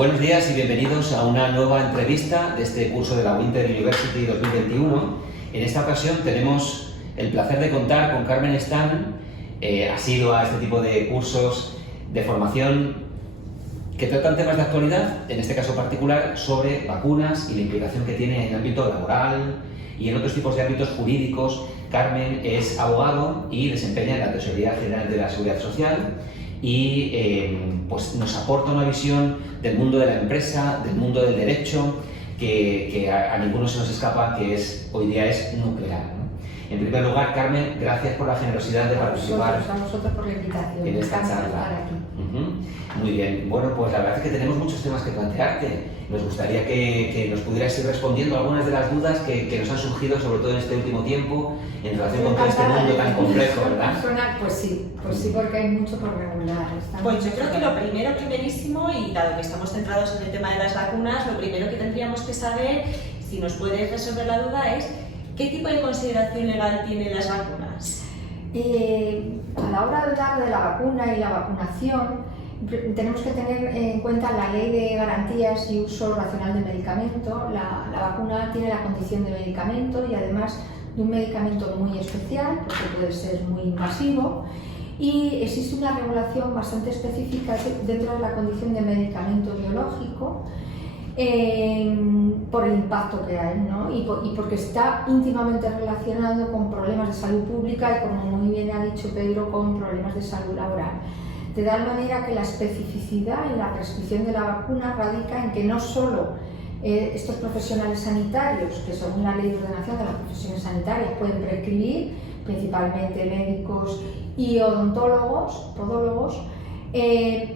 Buenos días y bienvenidos a una nueva entrevista de este curso de la Winter University 2021. En esta ocasión tenemos el placer de contar con Carmen Stan, asidua a este tipo de cursos de formación que tratan temas de actualidad, en este caso particular, sobre vacunas y la implicación que tiene en el ámbito laboral y en otros tipos de ámbitos jurídicos. Carmen es abogado y desempeña en la Tesorería General de la Seguridad Social y pues nos aporta una visión del mundo de la empresa, del mundo del derecho, que a ninguno se nos escapa, que hoy día es nuclear, ¿no? En primer lugar, Carmen, gracias por la generosidad de participar a vosotros por la invitación. en esta charla. Muy bien, bueno, pues la verdad es que tenemos muchos temas que plantearte. Nos gustaría que nos pudieras ir respondiendo algunas de las dudas que nos han surgido, sobre todo en este último tiempo, en relación con todo este mundo tan complejo, ¿verdad? Pues sí, porque hay mucho por regular. Pues yo creo que lo primerísimo, y dado que estamos centrados en el tema de las vacunas, lo primero que tendríamos que saber, si nos puedes resolver la duda, es ¿qué tipo de consideración legal tienen las vacunas? A la hora de hablar de la vacuna y la vacunación, tenemos que tener en cuenta la Ley de Garantías y Uso Racional del Medicamento. La vacuna tiene la condición de medicamento y además de un medicamento muy especial, porque puede ser muy invasivo, y existe una regulación bastante específica dentro de la condición de medicamento biológico por el impacto que hay, ¿no? y porque está íntimamente relacionado con problemas de salud pública y, como muy bien ha dicho Pedro, con problemas de salud laboral. De tal manera que la especificidad en la prescripción de la vacuna radica en que no solo estos profesionales sanitarios, que según la Ley de Ordenación de las Profesiones Sanitarias pueden prescribir, principalmente médicos y odontólogos, podólogos,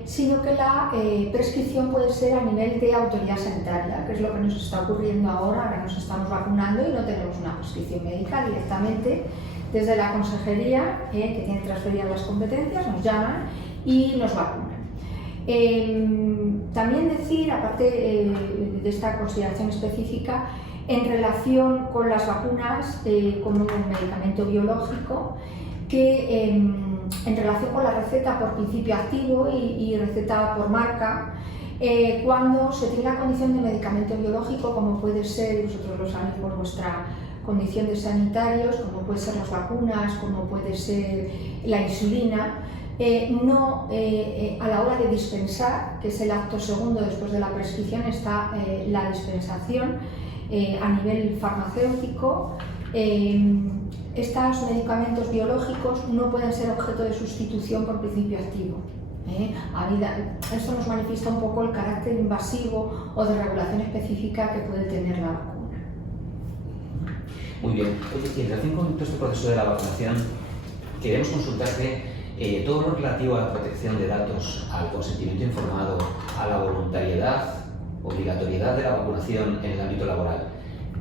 sino que la prescripción puede ser a nivel de autoridad sanitaria, que es lo que nos está ocurriendo ahora nos estamos vacunando y no tenemos una prescripción médica. Directamente desde la consejería, que tiene transferidas las competencias, nos llaman y nos vacunan. También decir, aparte de esta consideración específica, en relación con las vacunas como un medicamento biológico, que en relación con la receta por principio activo y receta por marca, cuando se tiene la condición de medicamento biológico, como puede ser, vosotros lo sabéis por vuestra condición de sanitarios, como puede ser las vacunas, como puede ser la insulina, a la hora de dispensar, que es el acto segundo después de la prescripción, está la dispensación a nivel farmacéutico. Estos medicamentos biológicos no pueden ser objeto de sustitución por principio activo. Esto nos manifiesta un poco el carácter invasivo o de regulación específica que puede tener la vacuna. Muy bien. Oye, y en relación con todo este proceso de la vacunación, queremos consultarte todo lo relativo a la protección de datos, al consentimiento informado, a la voluntariedad, obligatoriedad de la vacunación en el ámbito laboral.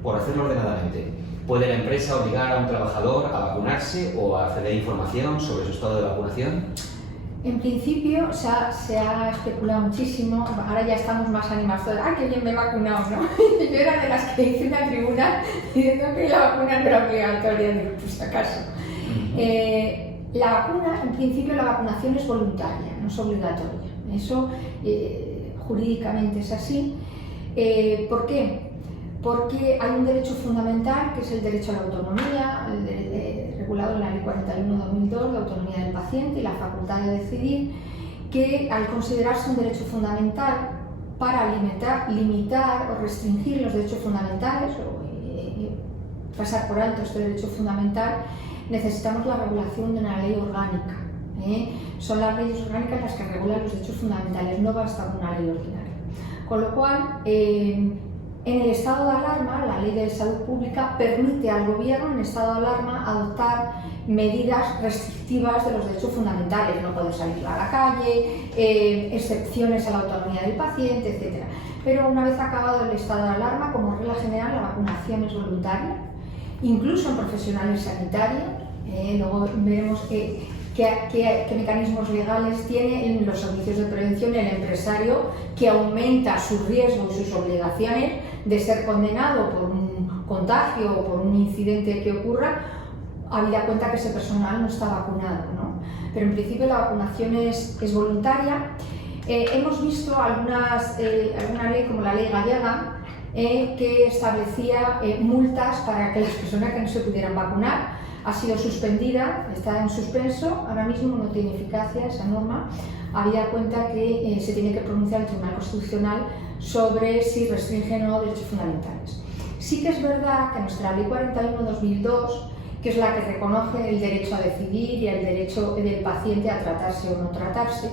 Por hacerlo ordenadamente, ¿puede la empresa obligar a un trabajador a vacunarse o a acceder a información sobre su estado de vacunación? En principio se ha especulado muchísimo, ahora ya estamos más animados todos. ¡Ah, qué bien me he vacunado!, ¿no? Yo era de las que hice una tribuna diciendo que la vacuna no era obligatoria, digo, pues acaso. La vacuna, en principio la vacunación es voluntaria, no es obligatoria. Eso jurídicamente es así. ¿Por qué? Porque hay un derecho fundamental, que es el derecho a la autonomía, regulado en la Ley 41/2002, la autonomía del paciente y la facultad de decidir, que al considerarse un derecho fundamental para limitar o restringir los derechos fundamentales o pasar por alto este derecho fundamental, necesitamos la regulación de una ley orgánica. Son las leyes orgánicas las que regulan los derechos fundamentales, no basta una ley ordinaria. Con lo cual, en el estado de alarma, la Ley de Salud Pública permite al gobierno en estado de alarma adoptar medidas restrictivas de los derechos fundamentales. No poder salir a la calle, excepciones a la autonomía del paciente, etc. Pero una vez acabado el estado de alarma, como regla general, la vacunación es voluntaria, incluso en profesionales sanitarios. Luego veremos qué mecanismos legales tiene en los servicios de prevención el empresario, que aumenta su riesgo y sus obligaciones de ser condenado por un contagio o por un incidente que ocurra, habida cuenta que ese personal no está vacunado, ¿no? Pero en principio la vacunación es voluntaria. hemos visto alguna ley, como la ley gallega, que establecía multas para que las personas que no se pudieran vacunar. Ha sido suspendida, está en suspenso, ahora mismo no tiene eficacia esa norma, habida cuenta que se tiene que pronunciar el Tribunal Constitucional sobre si restringe o no derechos fundamentales. Sí que es verdad que nuestra Ley 41/2002, que es la que reconoce el derecho a decidir y el derecho del paciente a tratarse o no tratarse,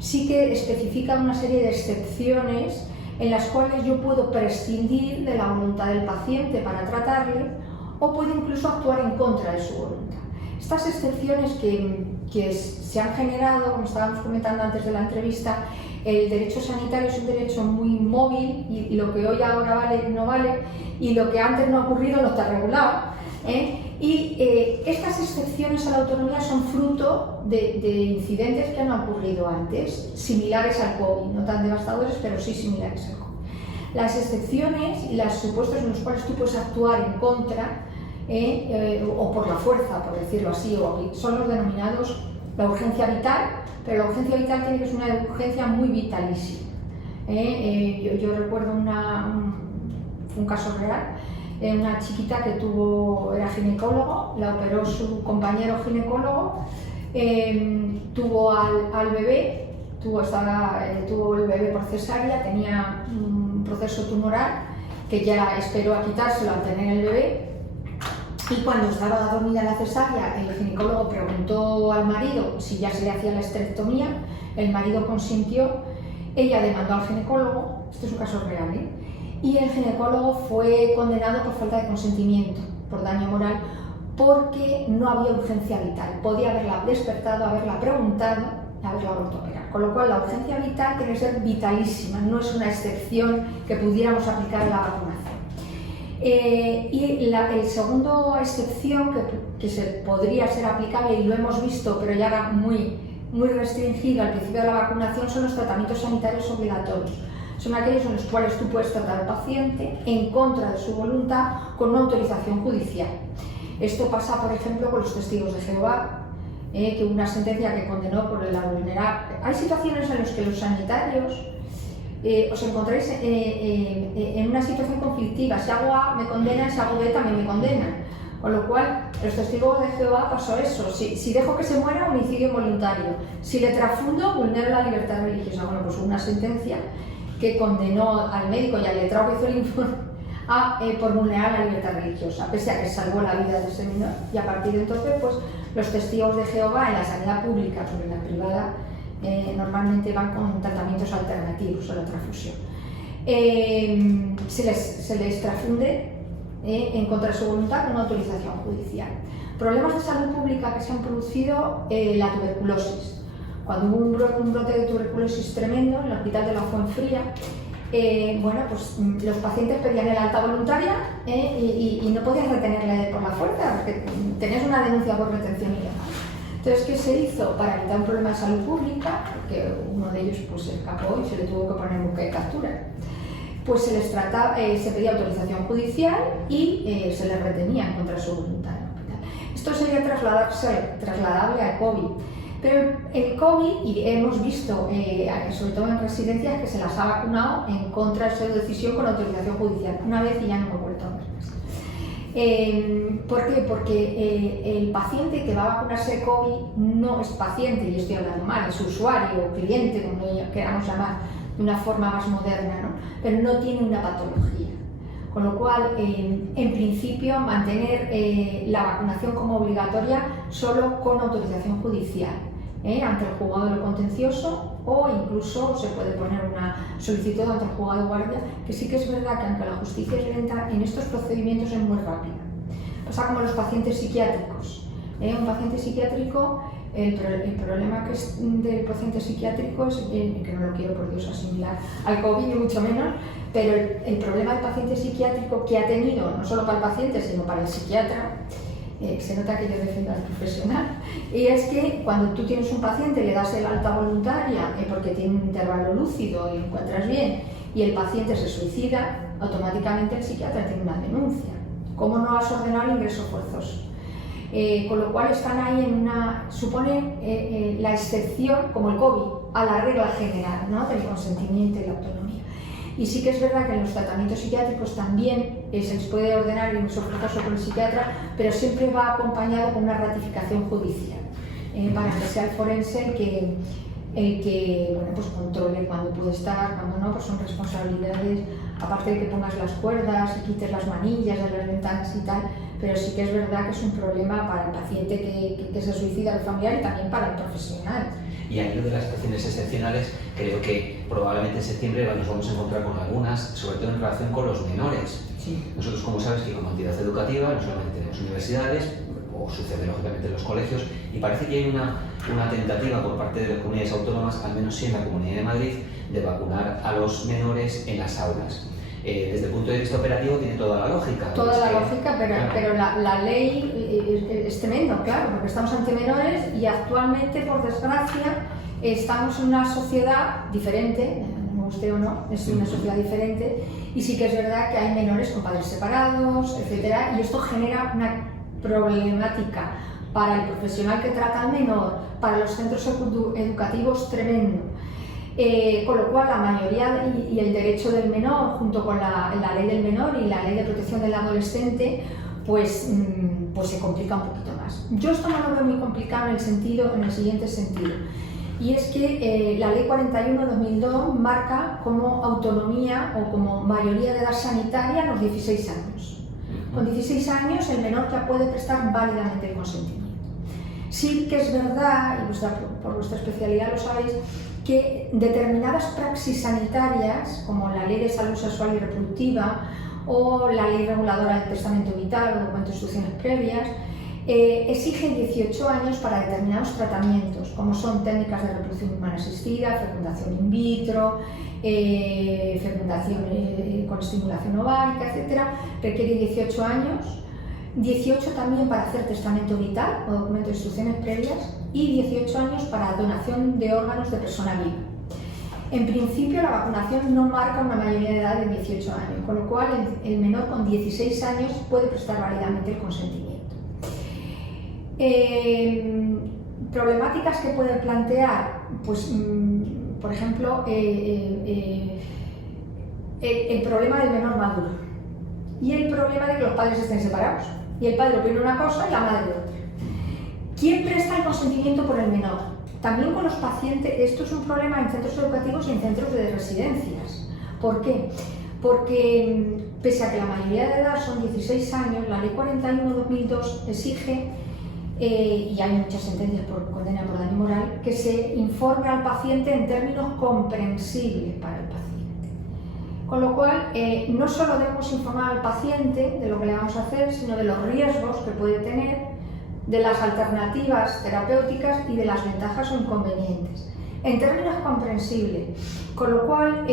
sí que especifica una serie de excepciones en las cuales yo puedo prescindir de la voluntad del paciente para tratarle o puedo incluso actuar en contra de su voluntad. Estas excepciones que se han generado, como estábamos comentando antes de la entrevista, el derecho sanitario es un derecho muy móvil y lo que hoy ahora vale no vale y lo que antes no ha ocurrido no está regulado. Estas excepciones a la autonomía son fruto de incidentes que han ocurrido antes, similares al COVID, no tan devastadores, pero sí similares al COVID. Las excepciones y los supuestos en los cuales tú puedes actuar en contra o por la fuerza, por decirlo así, son los denominados la urgencia vital, pero la urgencia vital tiene que ser una urgencia muy vitalísima. Yo recuerdo un caso real, una chiquita que era ginecólogo, la operó su compañero ginecólogo, tuvo al bebé, tuvo el bebé por cesárea, tenía un proceso tumoral que ya esperó a quitárselo al tener el bebé. Y cuando estaba dormida la cesárea, el ginecólogo preguntó al marido si ya se le hacía la esterectomía, el marido consintió, ella demandó al ginecólogo, esto es un caso real, y el ginecólogo fue condenado por falta de consentimiento, por daño moral, porque no había urgencia vital, podía haberla despertado, haberla preguntado, haberla vuelto a operar. Con lo cual la urgencia vital tiene que ser vitalísima, no es una excepción que pudiéramos aplicar a la vacunación. El segundo excepción que se podría ser aplicable, y lo hemos visto, pero ya era muy restringido al principio de la vacunación, son los tratamientos sanitarios obligatorios. Son aquellos en los cuales tú puedes tratar al paciente en contra de su voluntad con una autorización judicial. Esto pasa, por ejemplo, con los testigos de Jehová, que hubo una sentencia que condenó por la vulnerabilidad. Hay situaciones en las que los sanitarios os encontráis en una situación conflictiva. Si hago A me condenan, si hago B también me condenan. Con lo cual, los testigos de Jehová pasó eso. Si dejo que se muera, homicidio involuntario. Si le transfundo, vulnero la libertad religiosa. Bueno, pues una sentencia que condenó al médico y al letrado que hizo el informe por vulnerar la libertad religiosa, pese a que salvó la vida de ese menor. Y a partir de entonces, pues los testigos de Jehová en la sanidad pública, porque en la privada normalmente van con tratamientos alternativos a la transfusión. Se les transfunde en contra de su voluntad con una autorización judicial. Problemas de salud pública que se han producido, la tuberculosis. Cuando hubo un brote de tuberculosis tremendo en el hospital de la Fuenfría, pues los pacientes pedían el alta voluntaria y no podías retenerle por la fuerza, porque tenías una denuncia por retención ilegal. Entonces, ¿qué se hizo? Para evitar un problema de salud pública, porque uno de ellos pues, se escapó y se le tuvo que poner en busca de captura, pues se pedía autorización judicial y se les retenía en contra de su voluntad en el hospital. Esto sería trasladable al COVID. Pero el COVID, y hemos visto, sobre todo en residencias, que se las ha vacunado en contra de su decisión con autorización judicial, una vez y ya no me he vuelto a ver más. ¿Por qué? Porque el paciente que va a vacunarse de COVID no es paciente, y estoy hablando mal, es usuario o cliente, como queramos llamar, de una forma más moderna, ¿no? Pero no tiene una patología. Con lo cual, en principio, mantener la vacunación como obligatoria solo con autorización judicial. Ante el juzgado de lo contencioso, o incluso se puede poner una solicitud ante el juzgado de guardia, que sí que es verdad que aunque la justicia es lenta, en estos procedimientos es muy rápida. Pasa como los pacientes psiquiátricos. Un paciente psiquiátrico, el problema que es del paciente psiquiátrico es, que no lo quiero por Dios asimilar al COVID ni mucho menos, pero el problema del paciente psiquiátrico que ha tenido, no solo para el paciente, sino para el psiquiatra, se nota que yo defiendo al profesional, y es que cuando tú tienes un paciente, le das el alta voluntaria porque tiene un intervalo lúcido y lo encuentras bien, y el paciente se suicida, automáticamente el psiquiatra tiene una denuncia. ¿Cómo no has ordenado el ingreso forzoso? Con lo cual están ahí en suponen la excepción, como el COVID, a la regla general, ¿no?, del consentimiento y la autonomía. Y sí que es verdad que en los tratamientos psiquiátricos también se les puede ordenar en muchos casos por el psiquiatra, pero siempre va acompañado con una ratificación judicial, para que sea el forense el que bueno, pues controle cuándo puede estar, cuándo no, pues son responsabilidades, aparte de que pongas las cuerdas y quites las manillas de las ventanas y tal, pero sí que es verdad que es un problema para el paciente que se suicida, el familiar, y también para el profesional. Y al hilo de las situaciones excepcionales, creo que probablemente en septiembre nos vamos a encontrar con algunas, sobre todo en relación con los menores. Sí. Nosotros, como sabes, que como entidad educativa, no solamente en las universidades, o sucede lógicamente en los colegios, y parece que hay una tentativa por parte de las comunidades autónomas, al menos sí en la Comunidad de Madrid, de vacunar a los menores en las aulas. Desde el punto de vista operativo tiene toda la lógica. Toda la lógica, pero la ley es tremendo, claro, porque estamos ante menores y actualmente, por desgracia, estamos en una sociedad diferente, me guste o no, es una sociedad diferente, y sí que es verdad que hay menores con padres separados, etcétera, y esto genera una problemática para el profesional que trata al menor, para los centros educativos tremendo. Con lo cual la mayoría y el derecho del menor, junto con la ley del menor y la ley de protección del adolescente, pues se complica un poquito más. Yo esto no lo veo muy complicado en el siguiente sentido, y es que la ley 41/2002 marca como autonomía o como mayoría de edad sanitaria los 16 años. Con 16 años el menor ya puede prestar válidamente el consentimiento. Sí que es verdad, y por vuestra especialidad lo sabéis, que determinadas praxis sanitarias, como la Ley de Salud Sexual y Reproductiva o la Ley Reguladora del Testamento Vital o documento de instrucciones previas, exigen 18 años para determinados tratamientos, como son técnicas de reproducción humana asistida, fecundación in vitro, fecundación con estimulación ovárica, etc. Requiere 18 años. 18 también para hacer testamento vital o documento de instrucciones previas, y 18 años para donación de órganos de persona viva. En principio la vacunación no marca una mayoría de edad de 18 años, con lo cual el menor con 16 años puede prestar válidamente el consentimiento. Problemáticas que puede plantear, pues por ejemplo el problema del menor maduro y el problema de que los padres estén separados. Y el padre opina una cosa y la madre otra. ¿Quién presta el consentimiento por el menor? También con los pacientes, esto es un problema en centros educativos y en centros de residencias. ¿Por qué? Porque pese a que la mayoría de edad son 16 años, la Ley 41/2002 exige, y hay muchas sentencias por condena por daño moral, que se informe al paciente en términos comprensibles para el paciente. Con lo cual, no solo debemos informar al paciente de lo que le vamos a hacer, sino de los riesgos que puede tener, de las alternativas terapéuticas y de las ventajas o inconvenientes, en términos comprensibles. Con lo cual,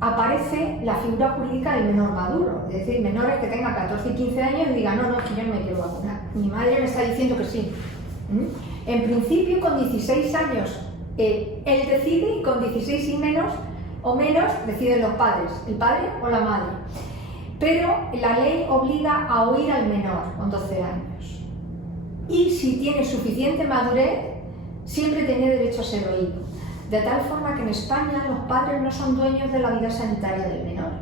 aparece la figura jurídica del menor maduro, es decir, menores que tengan 14 y 15 años y digan, no, es que yo no me quiero vacunar, mi madre me está diciendo que sí. En principio, con 16 años, él decide, y con 16 y menos, o menos deciden los padres, el padre o la madre. Pero la ley obliga a oír al menor con 12 años. Y si tiene suficiente madurez, siempre tiene derecho a ser oído. De tal forma que en España los padres no son dueños de la vida sanitaria del menor.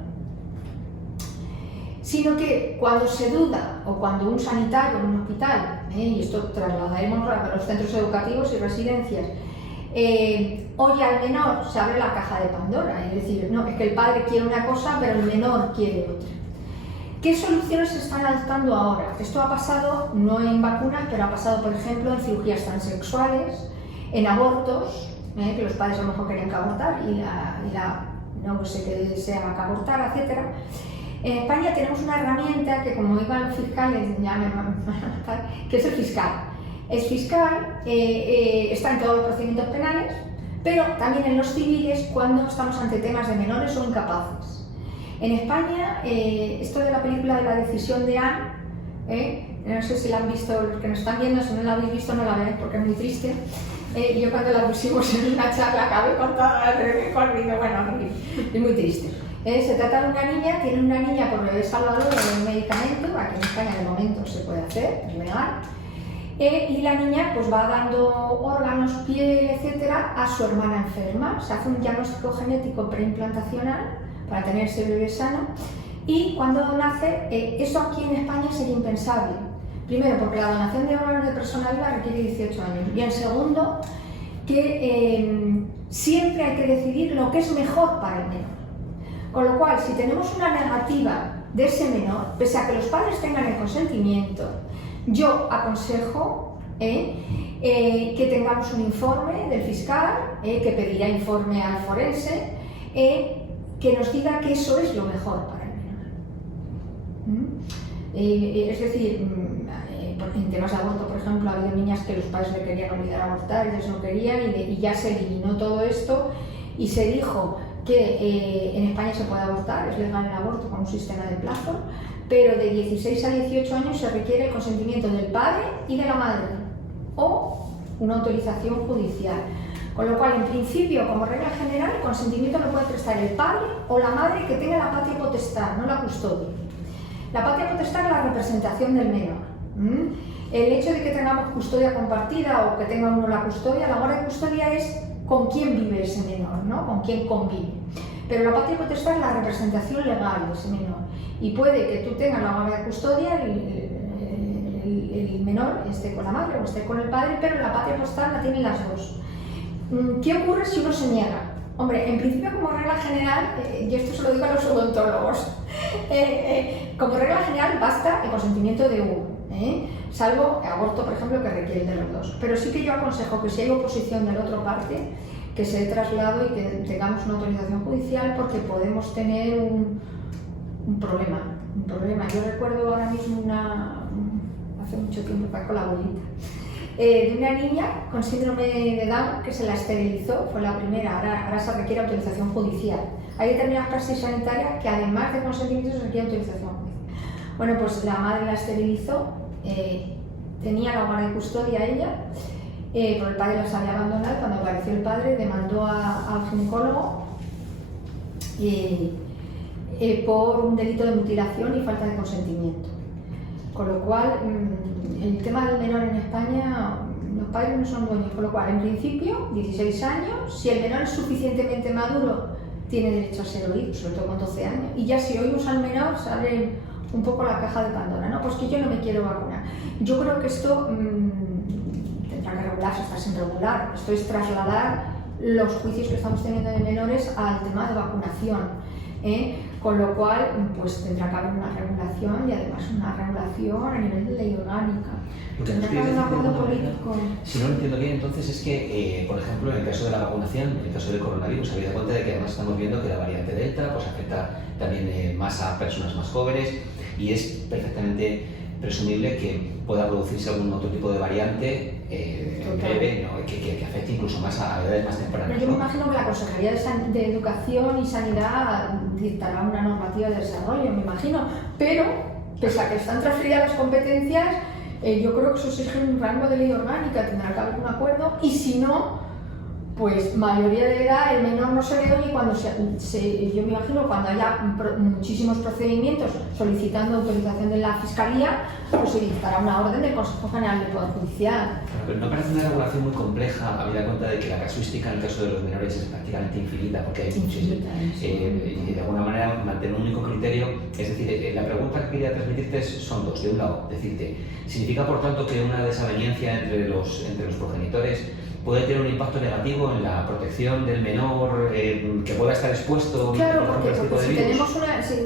Sino que cuando se duda, o cuando un sanitario en un hospital, y esto trasladaremos a los centros educativos y residencias, oye al menor, se abre la caja de Pandora, es decir, no, es que el padre quiere una cosa pero el menor quiere otra. ¿Qué soluciones se están adoptando ahora? Esto ha pasado no en vacunas, pero ha pasado, por ejemplo, en cirugías transexuales, en abortos, que los padres a lo mejor querían que abortar y no sé que desea que abortar, etc. En España tenemos una herramienta que, como digan los fiscales, ya me van a matar, que es el fiscal. El fiscal está en todos los procedimientos penales, pero también en los civiles cuando estamos ante temas de menores o incapaces. En España, esto de la película de La decisión de Anne, no sé si la han visto los que nos están viendo, si no la habéis visto no la veáis porque es muy triste. Yo cuando la pusimos en una charla acabé con todas las de corrido, bueno, es muy triste. Se trata de una niña, tiene una niña por bebé Salvador en un medicamento, aquí en España de momento se puede hacer, es legal, y la niña pues va dando órganos, piel, etcétera, a su hermana enferma. Se hace un diagnóstico genético preimplantacional para tener ese bebé sano, y cuando nace, eso aquí en España sería impensable. Primero, porque la donación de órganos de persona viva requiere 18 años, y en segundo, que siempre hay que decidir lo que es mejor para el menor. Con lo cual, si tenemos una negativa de ese menor, pese a que los padres tengan el consentimiento, yo aconsejo que tengamos un informe del fiscal, que pedirá informe al forense, que nos diga que eso es lo mejor para el menor. Es decir, en temas de aborto, por ejemplo, ha habido niñas que los padres le querían obligar a abortar, ellos no querían, y ya se eliminó todo esto y se dijo que en España se puede abortar, es legal el aborto con un sistema de plazo, pero de 16 a 18 años se requiere el consentimiento del padre y de la madre, o una autorización judicial. Con lo cual, en principio, como regla general, el consentimiento lo puede prestar el padre o la madre que tenga la patria potestad, no la custodia. La patria potestad es la representación del menor. El hecho de que tengamos custodia compartida o que tenga uno la custodia, la guardia de custodia es con quién vive ese menor, ¿no? Con quién convive. Pero la patria potestad es la representación legal de ese menor. Y puede que tú tengas la guardia de custodia, el menor esté con la madre o esté con el padre, pero la patria potestad la tienen las dos. ¿Qué ocurre si uno se niega? Hombre, en principio, como regla general, y esto se lo digo a los odontólogos, como regla general basta el consentimiento de uno. Salvo aborto, por ejemplo, que requiere el de los dos. Pero sí que yo aconsejo que si hay oposición de la otra parte, que se dé traslado y que tengamos una autorización judicial, porque podemos tener un problema. Yo recuerdo ahora mismo hace mucho tiempo, con la abuelita, de una niña con síndrome de Down que se la esterilizó, fue la primera, ahora se requiere autorización judicial. Hay determinadas praxis sanitarias que además de consentimiento se requiere autorización judicial. Bueno, pues la madre la esterilizó, tenía la guardia de custodia ella, pero el padre las había abandonado. Cuando apareció el padre demandó al ginecólogo por un delito de mutilación y falta de consentimiento. Con lo cual, el tema del menor en España, los padres no son dueños. Con lo cual, en principio, 16 años, si el menor es suficientemente maduro, tiene derecho a ser oído, sobre todo con 12 años. Y ya si oímos al menor, sale un poco la caja de Pandora, ¿no? Pues que yo no me quiero vacunar. Yo creo que esto tendrá que regularse, está sin regular. Esto es trasladar los juicios que estamos teniendo de menores al tema de vacunación. Con lo cual, pues tendrá que haber una regulación, y además una regulación a nivel de ley orgánica. Tendrá que haber un acuerdo político. Si no lo entiendo bien, entonces es que, por ejemplo, en el caso de la vacunación, en el caso del coronavirus, habéis dado cuenta de que además estamos viendo que la variante Delta pues, afecta también más a personas más jóvenes, y es perfectamente presumible que pueda producirse algún otro tipo de variante breve, ¿no? que afecte incluso más a edades más tempranas. Yo me imagino que la Consejería de Educación y Sanidad dictará una normativa de desarrollo, me imagino, pero pese a que están transferidas las competencias, yo creo que eso exige un rango de ley orgánica, tendrá que haber un acuerdo, y si no, pues mayoría de edad, el menor no se le oye, y cuando yo me imagino cuando haya muchísimos procedimientos solicitando autorización de la Fiscalía, pues se dictará una orden del Consejo General del Poder Judicial. Pero no parece una regulación muy compleja, habida cuenta de que la casuística en el caso de los menores es prácticamente infinita, porque hay muchísimos, y de alguna manera mantener un único criterio. Es decir, la pregunta que quería transmitirte son dos. De un lado, decirte, ¿significa por tanto que una desaveniencia entre los progenitores puede tener un impacto negativo en la protección del menor, que pueda estar expuesto, claro, por ejemplo, a este tipo de si virus? tenemos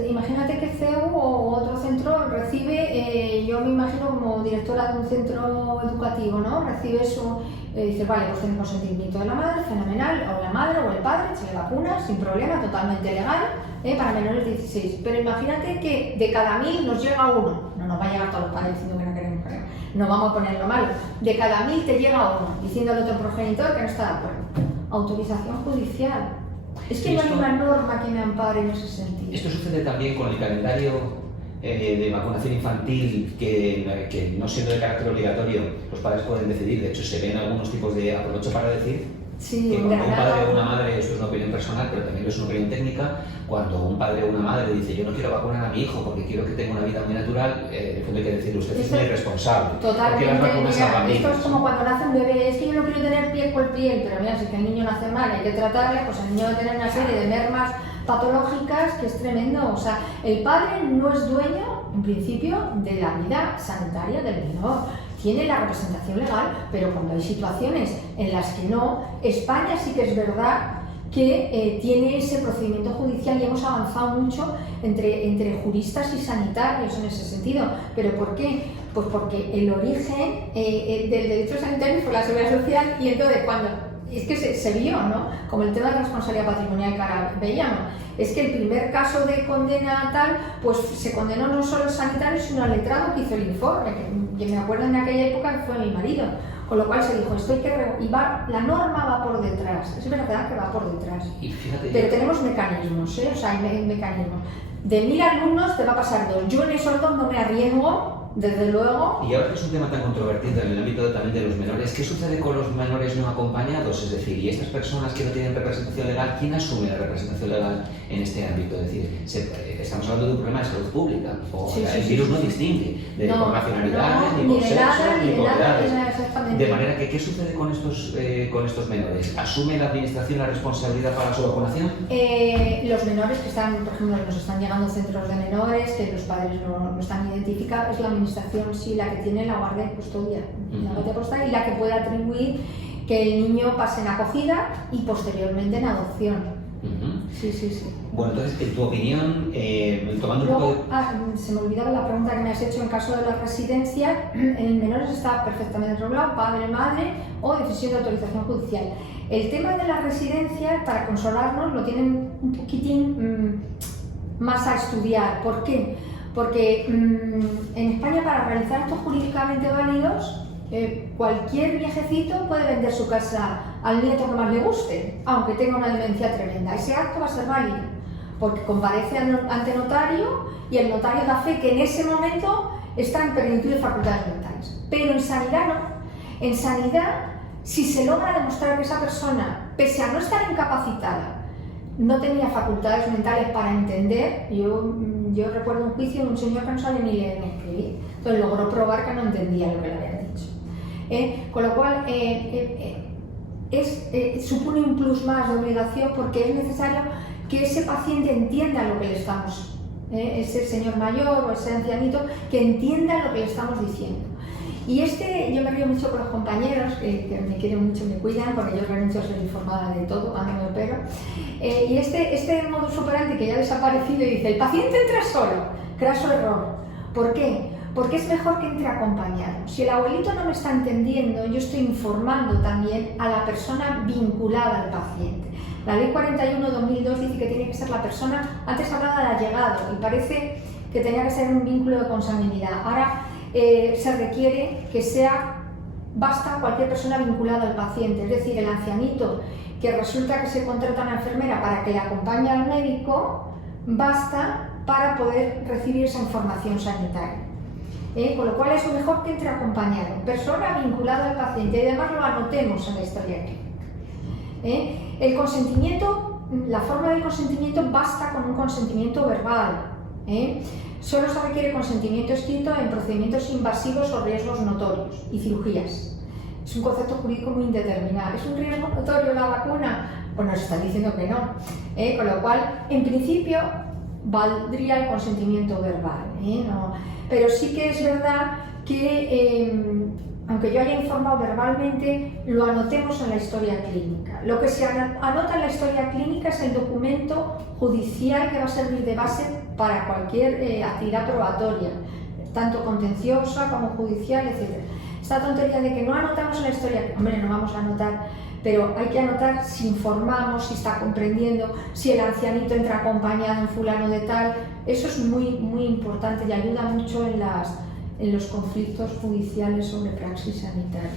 imagínate que CEU o otro centro recibe, yo me imagino como directora de un centro educativo, ¿no? Recibe eso, dice, vale, pues tiene consentimiento de la madre, fenomenal, o la madre o el padre, se le vacuna sin problema, totalmente legal, para menores de 16. Pero imagínate que de cada 1000 nos llega uno, no nos va a llegar todos los padres diciendo que no queremos, no vamos a ponerlo malo, de cada 1000 te llega uno, diciendo al otro progenitor que no está de acuerdo. Autorización judicial. Es que no hay una norma que me ampare en ese sentido. Esto sucede también con el calendario de vacunación infantil, que no siendo de carácter obligatorio, los padres pueden decidir. De hecho, se ven algunos tipos de, aprovecho para decir, Sí, que en cuando un Granada. padre o una madre, esto es una opinión personal, pero también es una opinión técnica, cuando un padre o una madre dice yo no quiero vacunar a mi hijo porque quiero que tenga una vida muy natural, en el fondo hay que decirle usted es muy irresponsable. Totalmente. Porque las vacunas salvan Mira, esto vidas. es como cuando nace un bebé, es que yo no quiero tener piel por piel, pero mira, si que el niño nace mal, hay que tratarle, pues el niño va a tener una serie de mermas patológicas que es tremendo. O sea, el padre no es dueño, en principio, de la vida sanitaria del menor. Tiene la representación legal, pero cuando hay situaciones en las que no, España sí que es verdad que tiene ese procedimiento judicial y hemos avanzado mucho entre juristas y sanitarios en ese sentido. ¿Pero por qué? Pues porque el origen del derecho sanitario fue la seguridad social y entonces cuando es que se vio, ¿no? Como el tema de responsabilidad patrimonial que ahora veíamos, es que el primer caso de condena tal, pues se condenó no solo al sanitario sino al letrado que hizo el informe, que me acuerdo en aquella época que fue mi marido. Con lo cual se dijo, esto hay que la norma va por detrás, es verdad que va por detrás, Y fíjate, pero tenemos mecanismos, o sea, hay mecanismos. De 1000 alumnos te va a pasar 2, yo en esos 2 no me arriesgo, desde luego. y ahora que es un tema tan controvertido en el ámbito también de los menores, ¿qué sucede con los menores no acompañados? Es decir, y estas personas que no tienen representación legal, ¿quién asume la representación legal en este ámbito? Es decir, estamos hablando de un problema de salud pública, o Sí, el virus no distingue por nacionalidades, ni por sexo, ni por edades. Exactamente. De manera que, ¿qué sucede con estos menores? ¿Asume la administración la responsabilidad para su vacunación? Los menores que están, por ejemplo, nos están llegando centros de menores, que los padres no están identificados, es la administración sí la que tiene la guardia de custodia, la guardia postal, y la que puede atribuir que el niño pase en acogida y posteriormente en adopción. Sí. Bueno, entonces, en tu opinión, tomando un poco de... Se me olvidaba la pregunta que me has hecho en caso de la residencia. En menores está perfectamente regulado, padre, madre o decisión de autorización judicial. El tema de la residencia, para consolarnos, lo tienen un poquitín más a estudiar. ¿Por qué? Porque en España, para realizar actos jurídicamente válidos, cualquier viejecito puede vender su casa al nieto que más le guste, aunque tenga una demencia tremenda. Ese acto va a ser válido, porque comparece ante notario y el notario da fe que en ese momento está en plenitud de facultades mentales. Pero en sanidad no. En sanidad, si se logra demostrar que esa persona, pese a no estar incapacitada, no tenía facultades mentales para entender, yo recuerdo un juicio de un señor que no sabía ni leer ni escribir, entonces logró probar que no entendía lo que le habían dicho. Con lo cual, supone un plus más de obligación porque es necesario que ese paciente entienda lo que le estamos, ese señor mayor o ese ancianito, que entienda lo que le estamos diciendo. Y yo me río mucho con los compañeros, que me quieren mucho, me cuidan, porque yo renuncio a ser informada de todo cuando me opero. Y este modus operandi que ya ha desaparecido y dice, el paciente entra solo, craso error. ¿Por qué? Porque es mejor que entre acompañado. Si el abuelito no me está entendiendo, yo estoy informando también a la persona vinculada al paciente. La Ley 41/2002 dice que tiene que ser la persona, antes hablaba del allegado, y parece que tenía que ser un vínculo de consanguinidad. Ahora se requiere que basta cualquier persona vinculada al paciente, es decir, el ancianito que resulta que se contrata a una enfermera para que le acompañe al médico, basta para poder recibir esa información sanitaria. Con lo cual es mejor que entre acompañado, persona vinculada al paciente, y además lo anotemos en la historia clínica. El consentimiento, la forma del consentimiento basta con un consentimiento verbal. Solo se requiere consentimiento escrito en procedimientos invasivos o riesgos notorios y cirugías. Es un concepto jurídico muy indeterminado. ¿Es un riesgo notorio la vacuna? Pues nos están diciendo que no. Con lo cual, en principio, valdría el consentimiento verbal. No. Pero sí que es verdad que, aunque yo haya informado verbalmente, lo anotemos en la historia clínica. Lo que se anota en la historia clínica es el documento judicial que va a servir de base para cualquier actividad probatoria, tanto contenciosa como judicial, etc. Esta tontería de que no anotamos en la historia, hombre, no vamos a anotar, pero hay que anotar si informamos, si está comprendiendo, si el ancianito entra acompañado en fulano de tal. Eso es muy, muy importante y ayuda mucho en los conflictos judiciales sobre praxis sanitaria.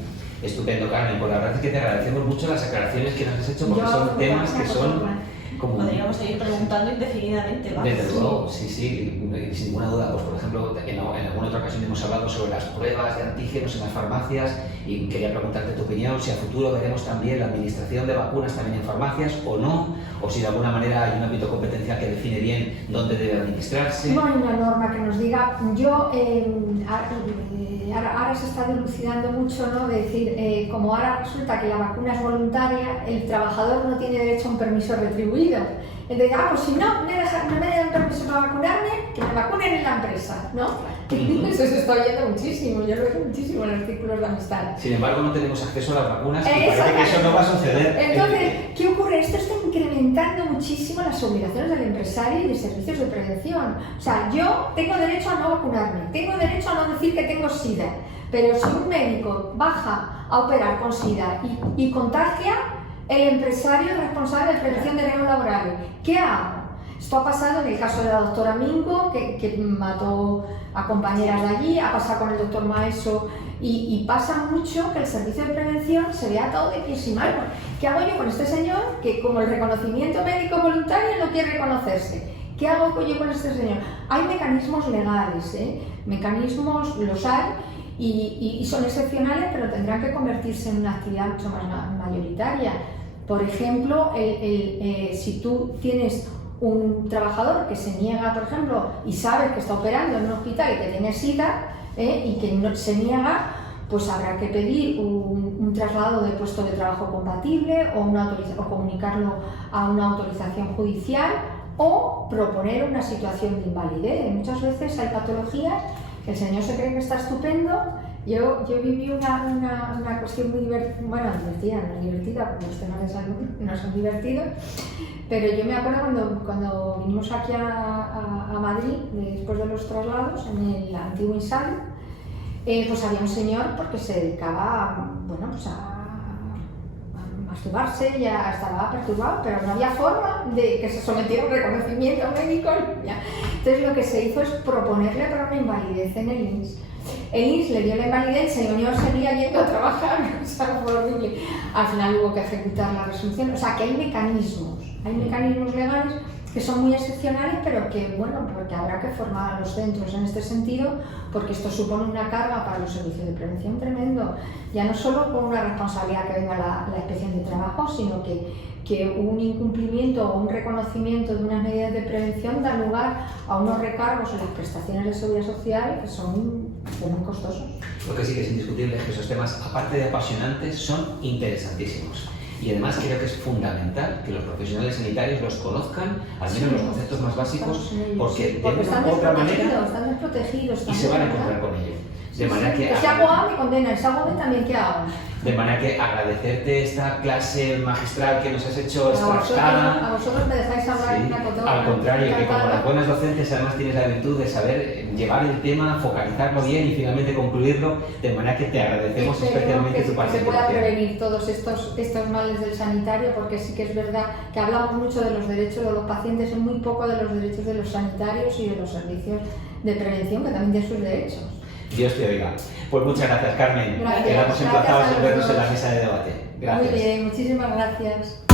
Estupendo, Carmen. Pues la verdad es que te agradecemos mucho las aclaraciones que nos has hecho, porque son temas que son Podríamos seguir preguntando indefinidamente, ¿vale? Desde luego, sí, sin ninguna duda. Pues por ejemplo, en alguna otra ocasión hemos hablado sobre las pruebas de antígenos en las farmacias y quería preguntarte tu opinión, si a futuro veremos también la administración de vacunas también en farmacias o no, o si de alguna manera hay un ámbito competencial que define bien dónde debe administrarse. No hay una norma que nos diga, ahora se está dilucidando mucho, ¿no? De decir, como ahora resulta que la vacuna es voluntaria, el trabajador no tiene derecho a un permiso retribuido. Entonces, pues si no me dan permiso para vacunarme, que me vacunen en la empresa, ¿no? Eso se está oyendo muchísimo, yo lo veo muchísimo en artículos de amistad. Sin embargo, no tenemos acceso a las vacunas y parece que eso no va a suceder. Entonces, ¿qué ocurre? Esto está incrementando muchísimo las obligaciones del empresario y de servicios de prevención. O sea, yo tengo derecho a no vacunarme, tengo derecho a no decir que tengo SIDA, pero si un médico baja a operar con SIDA y contagia, el empresario es responsable de prevención de riesgos laborales. ¿Qué hago? Esto ha pasado en el caso de la doctora Mingo, que mató a compañeras de allí, ha pasado con el doctor Maeso, y pasa mucho que el servicio de prevención se ve atado de pies y manos. ¿Qué hago yo con este señor que, como el reconocimiento médico voluntario, no quiere reconocerse? ¿Qué hago yo con este señor? Hay mecanismos legales, mecanismos los hay, y son excepcionales, pero tendrán que convertirse en una actividad mucho más mayoritaria. Por ejemplo, si tú tienes un trabajador que se niega, por ejemplo, y sabes que está operando en un hospital y que tiene SIDA, y que no se niega, pues habrá que pedir un traslado de puesto de trabajo compatible o comunicarlo a una autorización judicial o proponer una situación de invalidez. Muchas veces hay patologías que el señor se cree que está estupendo. Yo viví una cuestión muy divertida, bueno, divertida, porque los temas de salud no son divertidos, pero yo me acuerdo cuando vinimos aquí a Madrid, después de los traslados, en el antiguo INSAL, pues había un señor porque se dedicaba, bueno, pues a masturbarse, ya estaba perturbado, pero no había forma de que se sometiera a un reconocimiento médico. Entonces lo que se hizo es proponerle para una invalidez en el INS. El INS le dio la invalidez, el señor seguía yendo a trabajar, o sea, fue horrible. Al final hubo que ejecutar la resolución. O sea, que hay mecanismos legales que son muy excepcionales, pero que, bueno, porque habrá que formar a los centros en este sentido, porque esto supone una carga para los servicios de prevención tremendo, ya no solo con una responsabilidad que venga la inspección de trabajo, sino que un incumplimiento o un reconocimiento de unas medidas de prevención da lugar a unos recargos en las prestaciones de seguridad social que son muy costosos. Lo que sí que es indiscutible es que esos temas, aparte de apasionantes, son interesantísimos. Y además creo que es fundamental que los profesionales sanitarios los conozcan, al menos los conceptos más básicos, porque de una u otra manera están desprotegidos y se van a encontrar con ello. De manera que si hago A me condena, si hago B también, ¿qué hago? De manera que agradecerte esta clase magistral que nos has hecho extractada. A vosotros me dejáis hablar en una cotorra. Al contrario, que como las buenas docentes además tienes la virtud de saber llevar el tema, focalizarlo bien y finalmente concluirlo, de manera que te agradecemos especialmente tu participación. Que se pueda prevenir todos estos males del sanitario, porque sí que es verdad que hablamos mucho de los derechos de los pacientes y muy poco de los derechos de los sanitarios y de los servicios de prevención, que también tienen sus derechos. Dios te oiga. Pues muchas gracias, Carmen. Gracias. Quedamos emplazados en vernos en la mesa de debate. Gracias. Muy bien, muchísimas gracias.